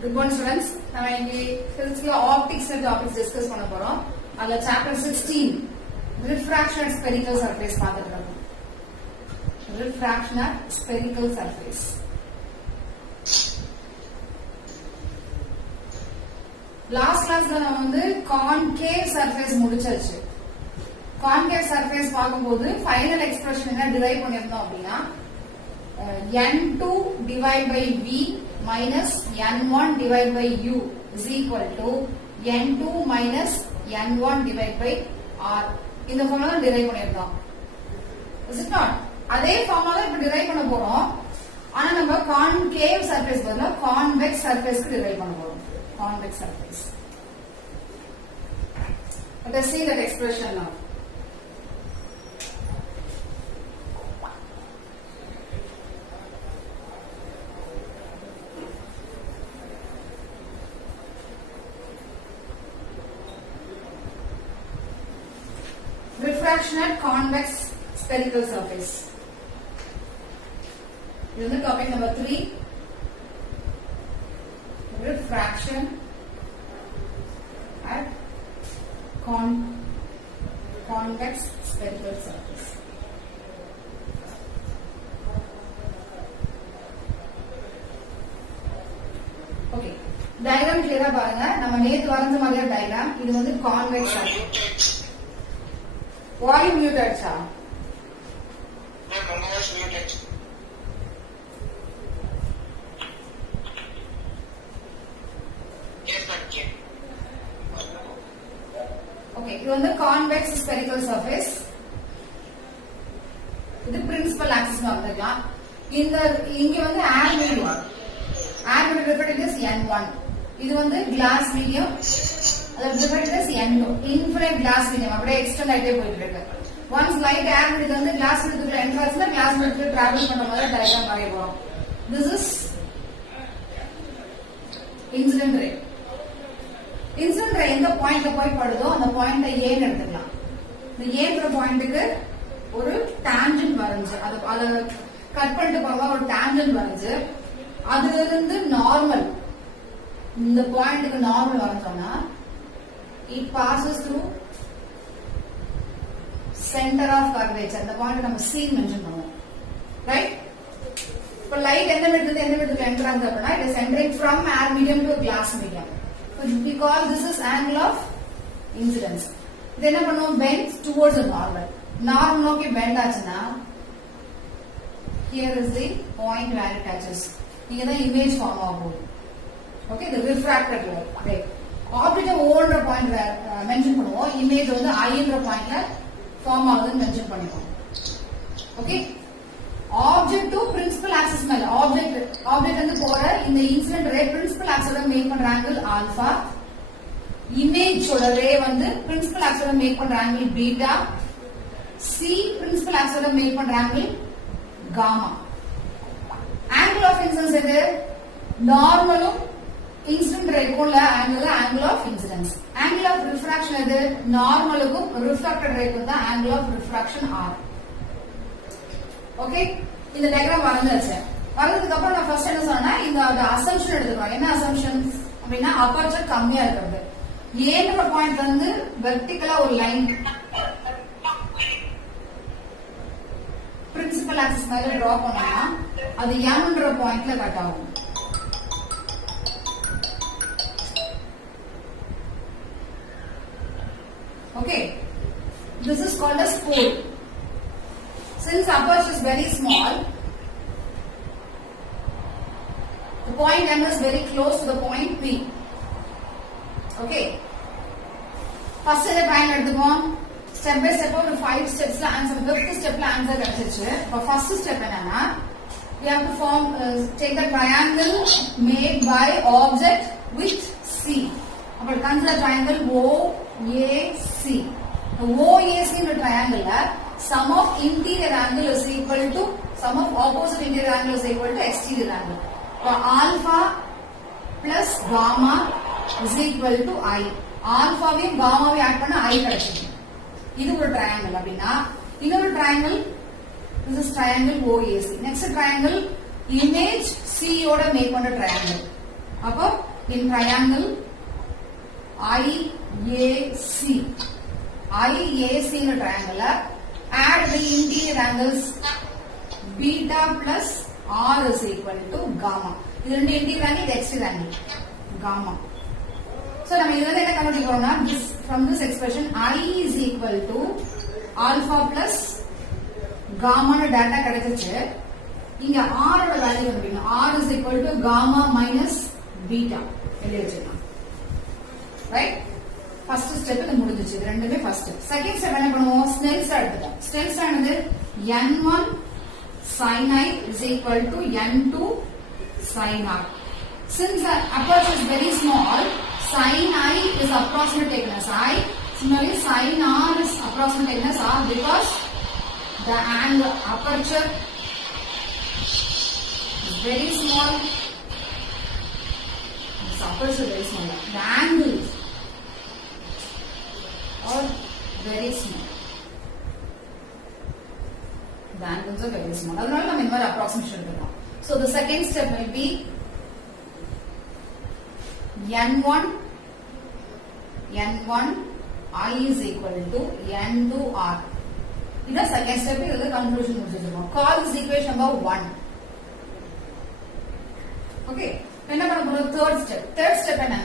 Good morning students. நம்ம இன்னைக்கு physics optics topics discuss பண்ண போறோம். அதுல சாப்டர் 16 refraction at spherical surface பார்த்துட்டு இருக்கோம். Refraction at spherical surface. Last கிளாஸ்ல நம்ம வந்து concave surface முடிச்சாச்சு. concave surface பார்க்கும்போது ஃபைனல் எக்ஸ்பிரஷன் என்ன டிரைவ் பண்ணிருந்தோம் அப்படின்னா n2 divided by v minus n1 divided by u is equal to n2 minus n1 divided by r. இந்த ஃபார்முலா தான் டிரைவ் பண்ணிருந்தோம். Is it not? அதே ஃபார்முலா இப்ப டிரைவ் பண்ண போறோம். ஆனா நம்ம concave surface பதிலா convex surface க்கு டிரைவ் பண்ண போறோம். Convex surface. Let us see that expression now. Refraction at convex spherical surface. This is topic number 3. Refraction at convex spherical surface. Okay. Diagram clear-ஆ பாருங்க. நம்ம நேத்து வரைஞ்ச மாதிரியே diagram. இது வந்து convex surface. Volume mute ஆயிடுச்சா? Okay, இது வந்து convex spherical surface. இது principal axis வந்துக்கலாம். இங்க வந்து air medium. Air medium represented as N1. இது வந்து glass medium. அது represented as N2. Infinite glass medium. அப்படியே extend ஆயிட்டே போயிட்டு இருக்கு. Once light air medium வந்து glass medium enter ஆச்சுன்னா glass medium travel பண்ற மாதிரி diagram வரைய போறோம். This is incident ray. Incident ray எந்த பாயிண்ட்ல போய் படுதோ அந்த பாயிண்ட A ன்னு எடுத்துக்கலாம். இந்த Aங்கற பாயிண்ட்க்கு ஒரு டான்ஜென்ட் வரைஞ்சு அத கட் பண்ணிட்டு போறோம் ஒரு டான்ஜென்ட் வரைஞ்சு அதுல இருந்து நார்மல் இந்த பாயிண்ட்க்கு நார்மல் வரைஞ்சோம்னா it passes through center of curvature. அந்த பாயிண்ட் நம்ம C மென்ஷன் பண்ணுவோம். ரைட்? இப்ப லைட் எந்த இடத்துல என்டர் ஆகுது அப்படினா it is entering from air medium to glass medium. Because this is angle of incidence. இது என்ன பண்ணுவோம் bend towards the normal. Normal நோக்கி bend ஆச்சுனா here is the point where it touches. இங்க தான் இமேஜ் ஃபார்ம் ஆகும். Okay, the refracted ray. Object ஓன்ற point mention பண்ணுவோம். இமேஜ் வந்து ஐன்ற பாயிண்ட்ல ஃபார்ம் ஆகுதுன்னு மென்ஷன் பண்ணிப்போம். Okay, object to principal axis மேல ஆப்ஜெக்ட் வந்து போற இந்த இன்சிடென்ட் ரே பிரின்சிபல் ஆக்சிஸோட மேக் பண்ற ஆங்கிள் ஆல்பா. இமேஜோட ரே வந்து பிரின்சிபல் ஆக்சிஸோட மேக் பண்ற ஆங்கிள் பீட்டா. சி பிரின்சிபல் ஆக்சிஸோட மேக் பண்ற angle gamma. Angle of incidence எது? நார்மலும் இன்சிடென்ட் ரேக்குள்ள angle of incidence. angle of refraction எது? நார்மலுக்கும் ரிஃப்ளெக்டட் ரேக்கும் தான் angle of refraction r. Okay, இந்த டயகிராம் வரைஞ்சாச்சு. வரைஞ்சதுக்கு அப்புறம் நான் ஃபர்ஸ்ட் என்ன சொன்னேன்னா இந்த அசம்ப்ஷன் எடுத்துக்கிறோம். என்ன அசம்ப்ஷன் அப்படின்னா அபர்ச்சர் கம்மியா இருக்கிறது. ஏன்ற பாயிண்ட்ல இருந்து வெர்டிகலா ஒரு லைன் பிரின்சிபல் ஆக்சிஸ் மேல டிரா பண்ணோம்னா அது எம்ன்ற பாயிண்ட்ல கட் ஆகும். Okay, this is called as pole. Since aperture is very small, the point M is very close to the point P. Okay, first இந்த ட்ரையாங்கிள் எடுத்துப்போம். ஸ்டெப் பை ஸ்டெப் ஒரு 5 ஸ்டெப்ஸ்ல ஆன்சர், 5th ஸ்டெப்ல ஆன்சர் கிடைச்சிச்சு. இப்போ ஃபர்ஸ்ட் ஸ்டெப் என்னன்னா we have to take the triangle made by object with C. அப்ப consider triangle OAC. OAC ன்ற triangle sum of interior angle is equal to sum of opposite interior angle is equal to exterior angle. So alpha plus gamma is equal to I. Alpha வையும் gamma வையும் ஆட் பண்ணா I கிடைக்கும். இது ஒரு triangle அப்படினா இன்னொரு triangle, this is triangle OAC. Next triangle image C ஓட மேக் பண்ண triangle. அப்போ in triangle IAC. IAC in a triangle, add the interior angles beta plus R is equal to gamma. This is the interior angle, the exterior angle, gamma. So, this, from this expression, I is equal to alpha plus gamma data kadaichu. Inga R oda value kandupidikkum. R is equal to gamma minus beta. Right? First step is முடிஞ்சிச்சு. இது ரெண்டுமே first step. Second step என்ன பண்ணுவோம்? Snell's law எடுத்துக்கலாம். Snell's law என்னது? N1 sin I is equal to N2 sin R. Since the aperture is very small, sin I is approximate taken as I. Similarly, sin R is approximate taken as R because the angle aperture is very small. This aperture is very small. The angle or very small. The angles are very small. That's why we have approximation. So the second step will be N1 I is equal to N2 R. This is the second step. This is the conclusion. Call this equation number 1. Okay. Then third step. Third step is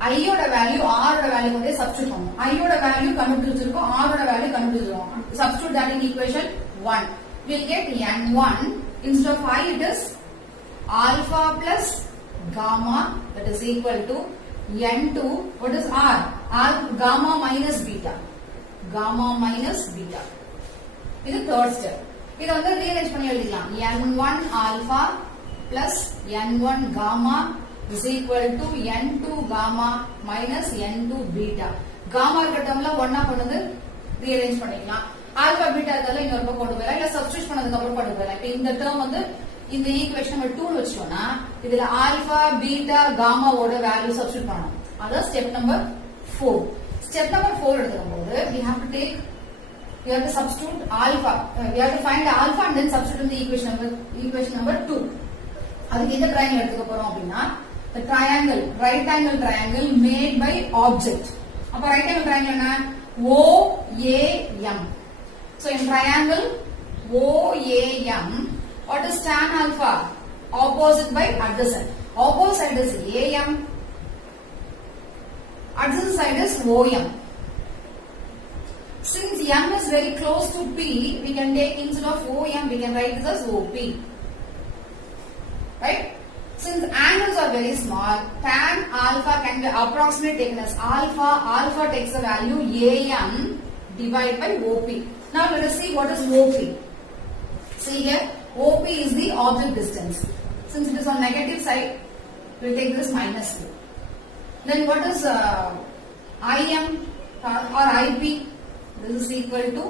I oda value R oda value konde substitute pannum. I oda value kandupidichirukom, R oda value kandupidichirukom. Substitute that in equation 1. We'll get N1 instead of I it is alpha plus gamma that is equal to N2. What is R? Gamma minus beta. Gamma minus beta. This is third step. This is rearrange panni eludikalam. N1 alpha plus N1 gamma is equal to N2 gamma minus N2 beta. Gamma termla ஒண்ணா கொண்டு rearrange பண்ணிக்கலாம். Alpha beta அதெல்லாம் இன்னொரு பக்கம் கொண்டு வரலாம். இல்ல சப்ஸ்டிட்யூட் பண்ணதுக்கு அப்புறம் கொண்டு வரலாம். இப்போ இந்த டேர்ம் வந்து இந்த ஈக்குவேஷன் நம்பர் 2 னு வெச்சோம்னா இதுல ஆல்பா பீட்டா காமா ஓட வேல்யூ சப்ஸ்டிட்யூட் பண்ணனும். அதான் ஸ்டெப் நம்பர் 4. ஸ்டெப் நம்பர் 4 எடுக்கும்போது we have to substitute alpha. We have to find alpha and then substitute in the equation number 2. அதுக்கு இந்த ட்ரையாங்கிள் எடுத்துக்க போறோம் அப்படினா the triangle, right angle triangle made by object. அப்ப right angle triangle என்ன? OAM. So in triangle OAM, what is tan alpha? Opposite by adjacent. Opposite side is AM, adjacent side is OM. Since M is very close to P, we can take instead of OM, we can write this as OP. Right? Since angles are very small, tan alpha can be approximately taken as alpha. Alpha takes the value AM divided by OP. Now let us see what is OP. See here, OP is the object distance. Since it is on negative side, we will take this minus 2. Then what is IM or IP? This is equal to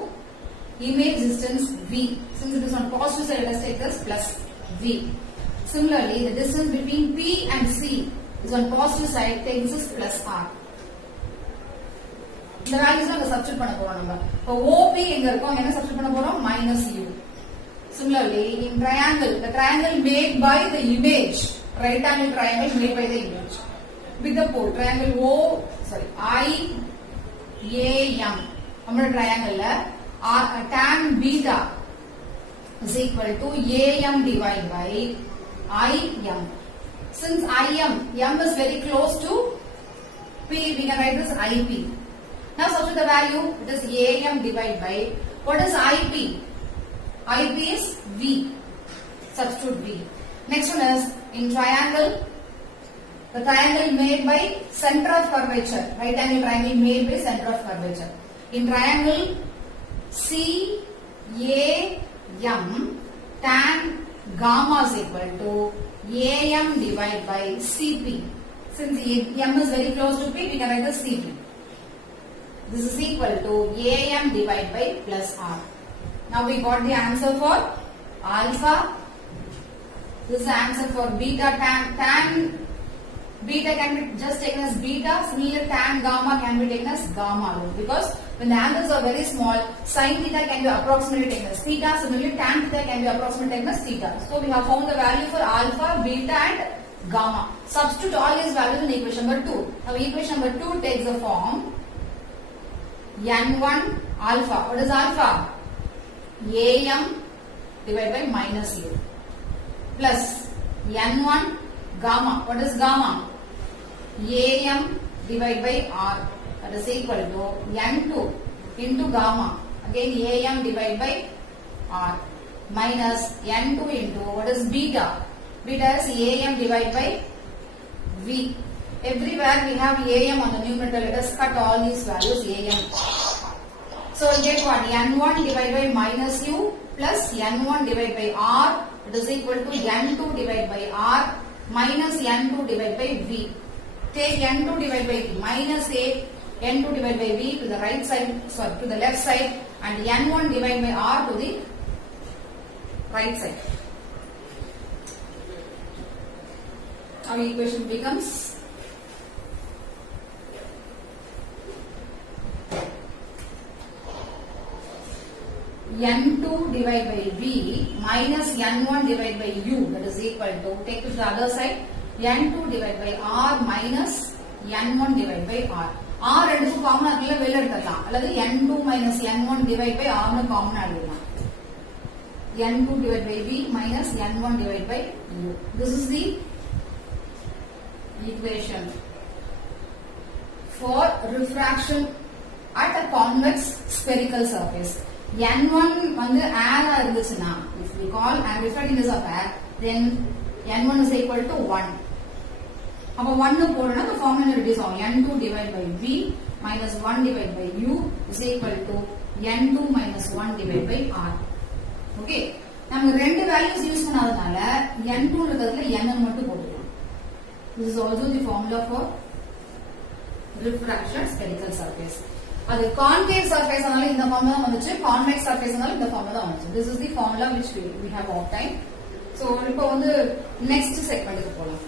image distance V. Since it is on positive side, let us take this plus V. Similarly, the distance between P and C is on positive side, take this as plus R. The values are substitute பண்ண போறோம் நம்ம. இப்போ OP எங்க இருக்கும்? என்ன substitute பண்ண போறோம்? Minus U. Similarly, in triangle, the triangle made by the image, right angle triangle made by the image. With the pole, triangle IAM. நம்மளோட triangle tan beta is equal to AM divided by IM. Since M is very close to P, we can write this IP. Now substitute the value, it is AM divided by, what is IP? IP is V. Substitute V. Next one is, in triangle, the triangle made by center of curvature. Right angle triangle made by center of curvature. In triangle CAM, tan gamma is equal to AM divided by CP. Since M is very close to P, we can write the CP. This is equal to AM divided by plus R. Now we got the answer for alpha. This is the answer for beta. Tan beta can be just taken as beta. Similarly, tan gamma can be taken as gamma because when the angles are very small, sin theta can be approximately taken as theta. Similarly, tan theta can be approximately taken as theta. So we have found the value for alpha, beta and gamma. Substitute all these values in equation number 2. Now equation number 2 takes the form n1 alpha. What is alpha? Am divided by minus u plus n1 gamma. What is gamma? Am divided by r. That is equal to n2 into gamma. Again Am divided by r minus n2 into what is beta. Beta is Am divided by v. Everywhere we have Am on the numerator. Let us cut all these values Am. So we get what? n1 divided by minus u plus n1 divided by r. It is equal to n2 divided by r minus n2 divided by v. Take n2 divided by minus a, n2 divided by v to the right side, sorry, to the left side, and n1 divided by r to the right side. Our equation becomes n2 divided by v minus n1 divided by u, that is equal to, take to the other side, n2 divided by r minus n1 divided by r. r ரெண்டுக்கு காமனா இருக்குல்ல, வெளிய எடுத்துடலாம். அல்லது n2 minus n1 divided by r னு காமனா எழுதலாம். n2 divided by v minus n1 divided by u. This is the equation for refraction at a convex spherical surface. n1 வந்து air ஆ இருந்துச்சுனா, if we call and refractiness of air, then n1 is equal to 1. அப்ப 1 போடுனா the formula reduce ஆகும். n2 divided by v minus 1 divided by u is equal to n2 minus 1 divided by r. Okay, நம்ம ரெண்டு values use பண்ணாதனால n2 இருக்கிறதுல n மட்டும் போட்டுக்கலாம். This is also the formula for refraction spherical surface. அது concave surface ஆனால இந்த formula வந்துச்சு, convex surface ஆனால இந்த formula வந்துச்சு. This is the formula which we have obtained. So இப்போ வந்து next segment க்கு போலாம்.